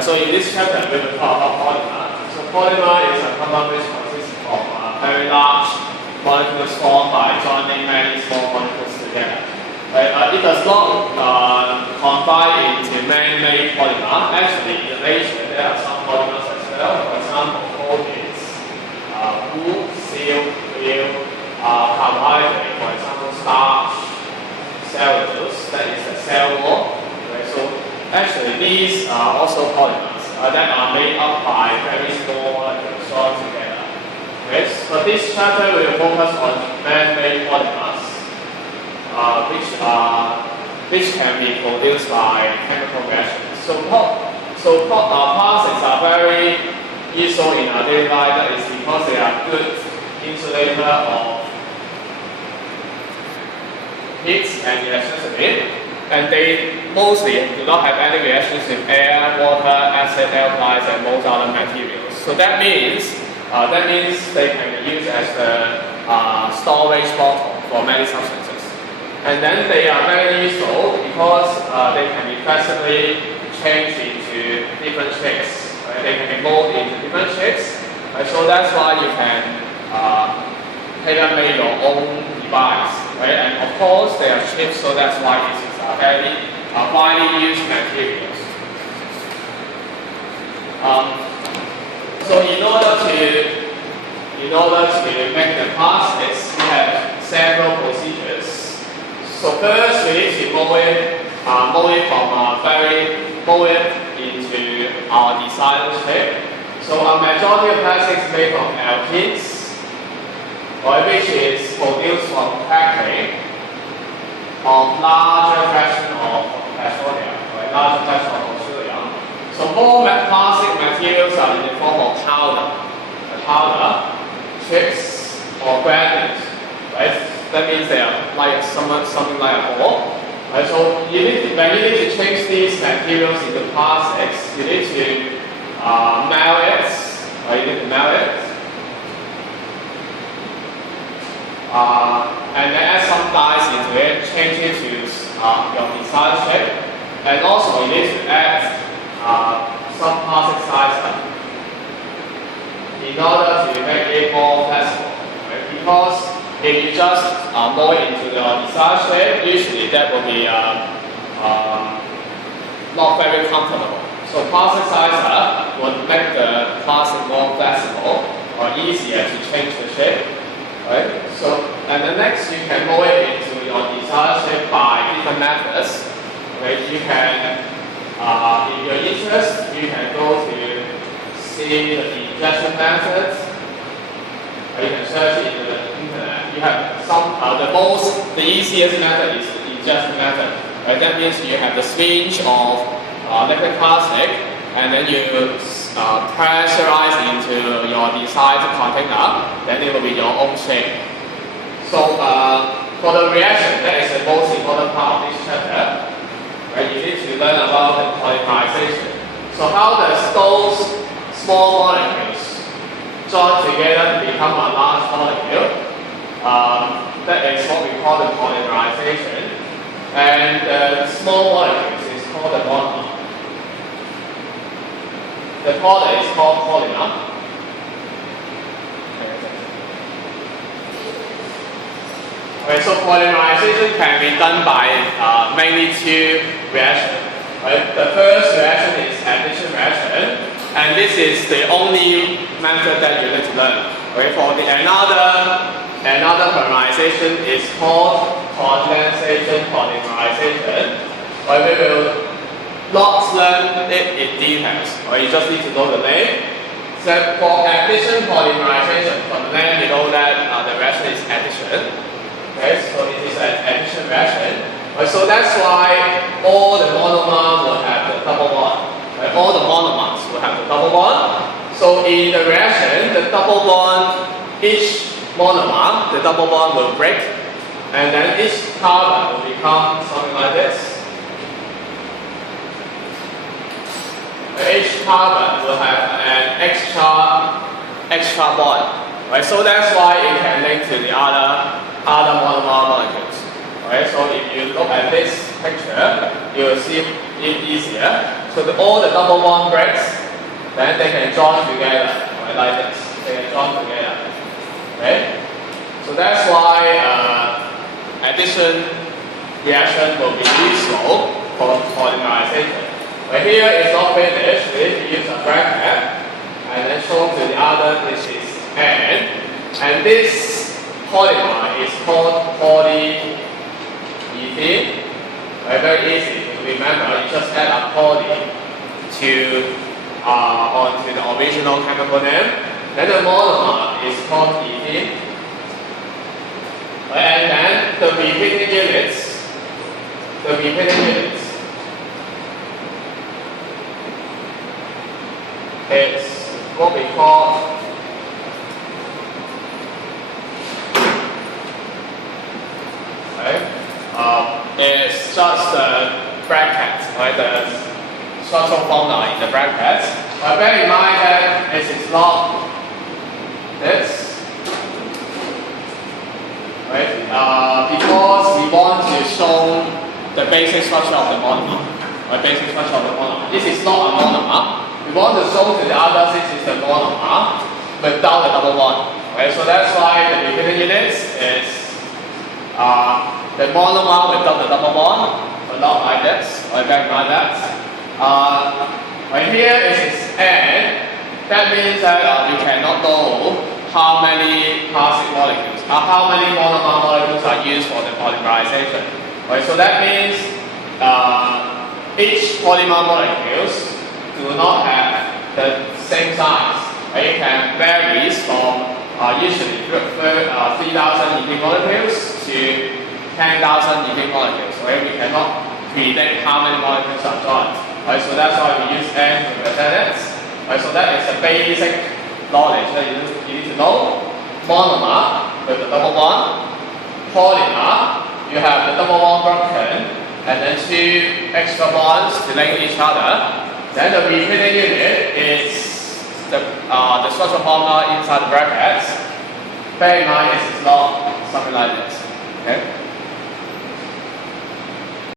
So in this chapter, we will talk about polymer. So polymer is a compound which consists of very large molecules formed by joining many small molecules together. It does not confine into man-made polymer. Actually, in nature, there are some polymers as well. For example, proteins, wood, silk, wheel, carbohydrate, for example, starch, cellulose, that is the cell wall. So actually, these are also polymers that are made up by very small molecules joined together. So this chapter will focus on man-made polymers, which can be produced by chemical reactions. So plastics are very useful in our daily life. That is because they are good insulator of heat and electricity. And they mostly do not have any reactions with air, water, acid, alkalis, and most other materials. So that means they can be used as a storage bottle for many substances. And then they are very useful because they can be flexibly changed into different shapes. Right? They can be molded into different shapes. Right? So that's why you can tailor-make your own device. Right? And of course, they are cheap, so that's why this is very widely used materials. So in order to make the plastics, we have several procedures. So first, we need to mold it into our desired shape. So a majority of plastics is made from alkenes, which is produced from cracking of larger fraction of petroleum, larger fraction of petroleum. So more plastic materials are in the form of powder, chips, or granules. Right? That means they are like something like a ball. Right? So when you need to change these materials into plastics, you need to melt it. And then add some dyes into it, change it to your desired shape. And also you need to add some plastic sizer in order to make it more flexible. Right? Because if you just mold it into your desired shape, usually that will be not very comfortable. So plastic sizer would make the plastic more flexible or easier to change the shape. Right? So, and then next you can mold it into your desired shape by different methods. Okay? You can, if you're interested, you can go to see the injection methods. Or you can search it in the internet. You have some, the easiest method is the injection method. Right? That means you have the syringe of liquid plastic, and then you pressurize into your desired container, then it will be your own shape. So for the reaction, that is the most important part of this chapter. Right? You need to learn about the polymerization. So how does those small molecules join together to become a large molecule? That is what we call the polymerization. And the small molecules is called the monomer. The product is called polymer. Okay, so polymerization can be done by mainly two reactions. Right? The first reaction is addition reaction, and this is the only method that you need to learn. Okay? For another polymerization is called condensation polymerization. We will not learn it in details, or you just need to know the name. So for addition polymerization, from the name you know that the reaction is addition. Okay, so it is an addition reaction. So that's why all the monomers will have the double bond. All the monomers will have the double bond. So in the reaction, the double bond, each monomer, the double bond will break, and then each carbon will become something like this. Each carbon will have an extra bond, right? So that's why it can link to the other monomer molecules, right? So if you look at this picture, you will see it easier. So all the double bond breaks, then they can join together, right, like this. They can join together. Okay? So that's why addition reaction will be useful for polymerization. But here it's not finished, we use a bracket and then show to the other this is N. And this polymer is called polyethylene. Very easy to remember, you just add a poly to onto the original chemical name. Then the monomer is called ethene. And then the repeating units, is what we call it's just the brackets, right? The structural formula in the brackets. But bear in mind that this is not this, right? Because we want to show the basic structure of the monomer, right? Basic structure of the monomer. This is not a monomer. We want to show to the others this is the monomer without the double bond, right? So that's why the repeating units is the monomer without the double bond, but not like this, or back like that. Right here is N. That means that you cannot know how many classic molecules, how many monomer molecules are used for the polymerization. Right, so that means each polymer molecules do not have the same size. Right? It can vary from usually 3,000 ethene molecules to 10,000 ethene molecules. Right? We cannot predict how many molecules are joined. Right? So that's why we use N to represent it. Right? So that is the basic knowledge that you need to know. Monomer with the double bond, polymer, you have the double bond broken, and then two extra bonds to link each other. Then the repeating unit is the structural formula inside the brackets. Bear in mind, this is not something like this. Okay?